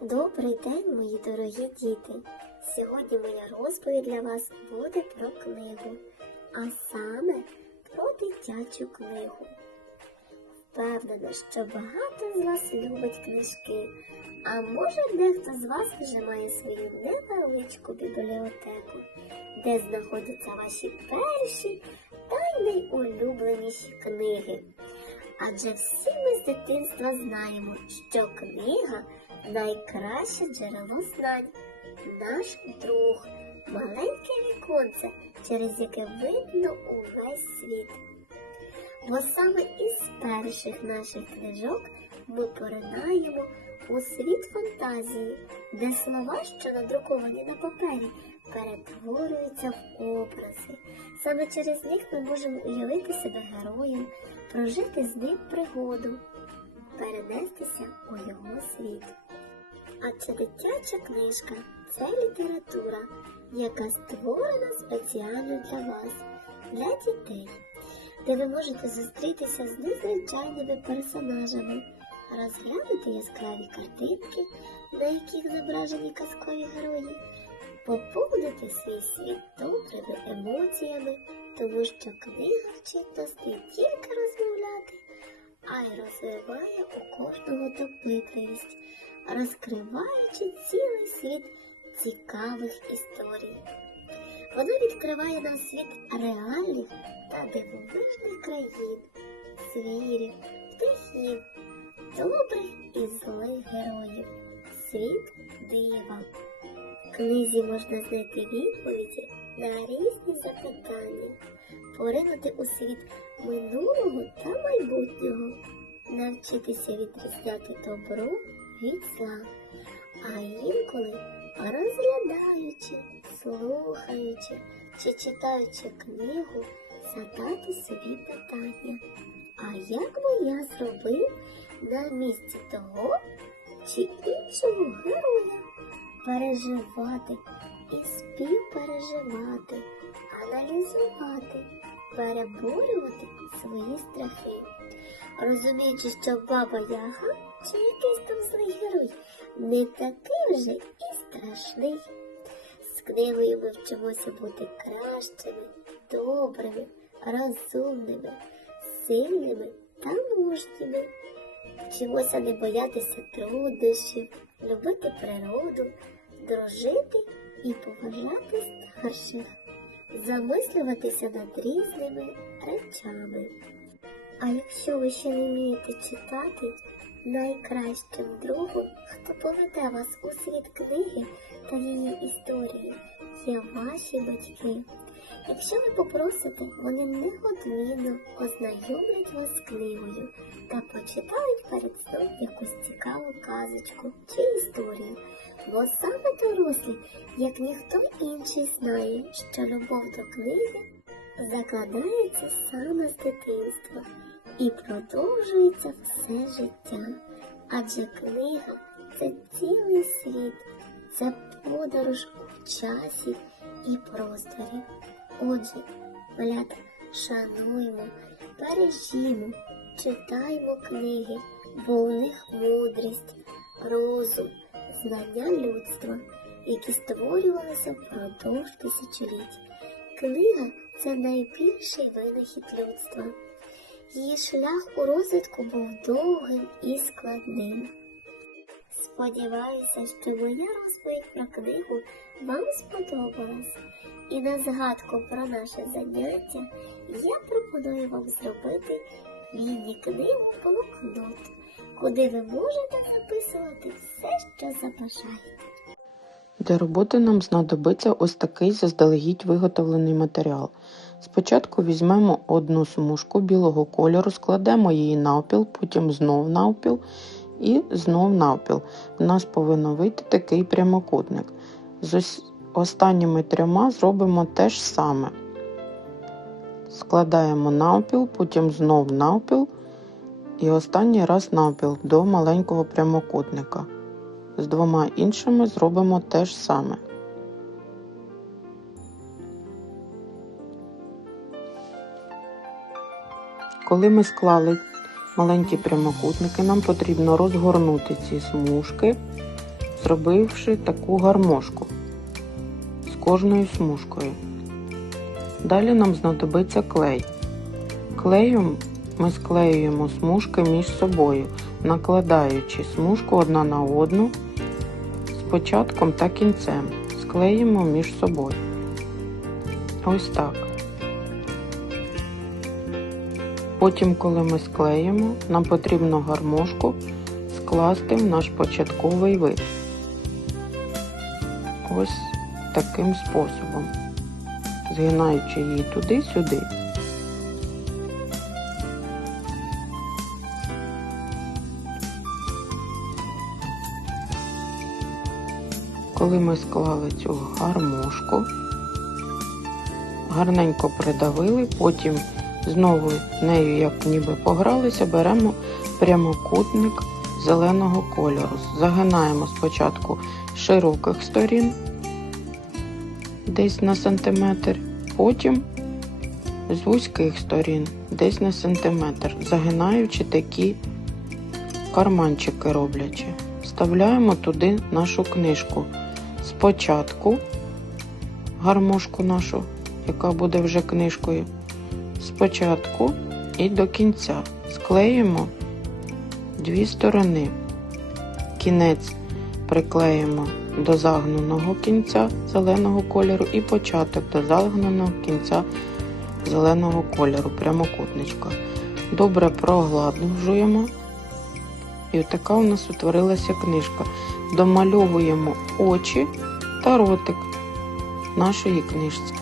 Добрий день, мої дорогі діти! Сьогодні моя розповідь для вас буде про книгу, а саме про дитячу книгу. Впевнена, що багато з вас любить книжки, а може дехто з вас вже має свою невеличку бібліотеку, де знаходяться ваші перші та й найулюбленіші книги. Адже всі ми з дитинства знаємо, що книга найкраще джерело знань, наш друг, маленьке віконце, через яке видно увесь світ. Бо саме із перших наших книжок ми поринаємо у світ фантазії, де слова, що надруковані на папері, перетворюються в образи. Саме через них ми можемо уявити себе героєм, прожити з ним пригоду, перенестися у його світ. Адже дитяча книжка це література, яка створена спеціально для вас, для дітей, де ви можете зустрітися з незвичайними персонажами, розглянути яскраві картинки, на яких зображені казкові герої, поповнити свій світ добрими емоціями, тому що книга вчить нас не тільки розмовляти, а й розвиває у кожного допитливість, розкриваючи цілий світ цікавих історій. Вона відкриває нам світ реальних та дивовижних країн, звірів, птахів, добрих і злих героїв, світ дива. В книзі можна знайти відповіді на різні запитання, поринути у світ минулого та майбутнього, навчитися відрізняти добро від зла, а інколи розглядаючи, слухаючи чи читаючи книгу, задати собі питання. А як би я зробив на місці того чи іншого героя? Переживати і співпереживати, аналізувати, переборювати свої страхи, розуміючи, що баба Яга чи якийсь там злий герой не такий вже і страшний. З книгою ми вчимося бути кращими, добрими, розумними, сильними та мужніми. Вчимося не боятися труднощів, любити природу, дружити і поважати старших, замислюватися над різними речами. А якщо ви ще не вмієте читати, найкращим другом, хто поведе вас у світ книги та її історії, є ваші батьки. Якщо ви попросите, вони неодмінно ознайомлять вас з книгою та почитають перед сном якусь цікаву казочку чи історію. Бо саме дорослі, як ніхто інший, знає, що любов до книги закладається саме з дитинства і продовжується все життя. Адже книга це цілий світ, це подорож у часі і просторі. Отже, малята, шануймо, бережімо, читаймо книги, бо у них мудрість, розум, знання людства, які створювалися впродовж тисячоліть. Книга це найбільший винахід людства. Її шлях у розвитку був довгим і складним. Сподіваюся, що моя розповідь про книгу вам сподобалась. І на згадку про наше заняття я пропоную вам зробити міні-книгу блокнот, куди ви можете записувати все, що забажаєте. Для роботи нам знадобиться ось такий заздалегідь виготовлений матеріал. Спочатку візьмемо одну смужку білого кольору, складемо її навпіл, потім знов навпіл і знов навпіл. У нас повинен вийти такий прямокутник. З останніми трьома зробимо те ж саме. Складаємо навпіл, потім знов навпіл і останній раз навпіл до маленького прямокутника. З двома іншими зробимо те ж саме. Коли ми склали маленькі прямокутники, нам потрібно розгорнути ці смужки зробивши таку гармошку з кожною смужкою. Далі нам знадобиться клей. Клеєм ми склеюємо смужки між собою, накладаючи смужку одна на одну з початком та кінцем. Склеїмо між собою. Ось так. Потім, коли ми склеїмо, нам потрібно гармошку скласти в наш початковий вид. Ось таким способом, згинаючи її туди-сюди. Коли ми склали цю гармошку, гарненько придавили, потім знову нею, як ніби погралися, беремо прямокутник зеленого кольору. Загинаємо спочатку широких сторін десь на сантиметр, потім з вузьких сторін десь на сантиметр, загинаючи такі карманчики роблячи. Вставляємо туди нашу книжку. Спочатку гармошку нашу, яка буде вже книжкою. Спочатку і до кінця склеїмо дві сторони. Кінець приклеїмо до загненого кінця зеленого кольору і початок до загненого кінця зеленого кольору, прямокутничка. Добре прогладжуємо. І така у нас утворилася книжка. Домальовуємо очі та ротик нашої книжці.